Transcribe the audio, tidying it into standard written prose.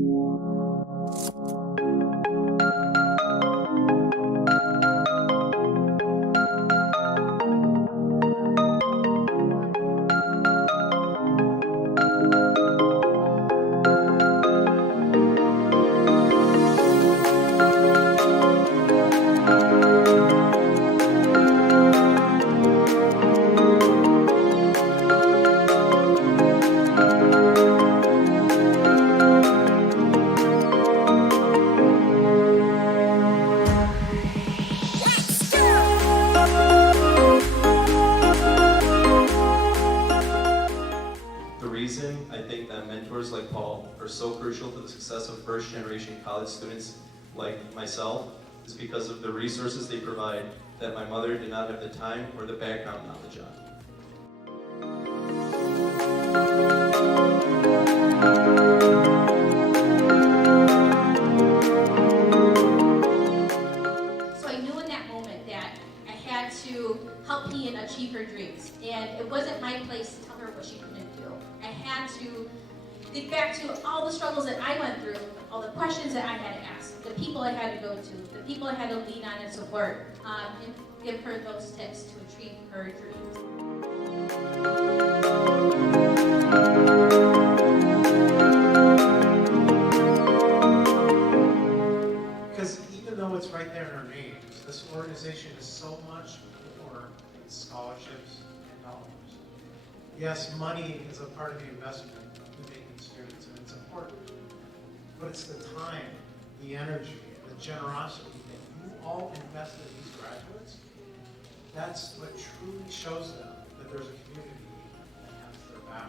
The reason I think that mentors like Paul are so crucial to the success of first-generation college students like myself is because of the resources they provide that my mother did not have the time or the background knowledge on. So I knew in that moment that I had to help Ian achieve her dreams. And it wasn't my place to tell her what she couldn't do. I had to think back to all the struggles that I went through, all the questions that I had to ask, the people I had to go to, the people I had to lean on and support, and give her those tips to achieve her dreams. Because even though it's right there in our names, this organization is so much more than scholarships and dollars. Yes, money is a part of the investment we make in students, and it's important. But it's the time, the energy, the generosity that you all invest in these graduates. That's what truly shows them that there's a community that has their back.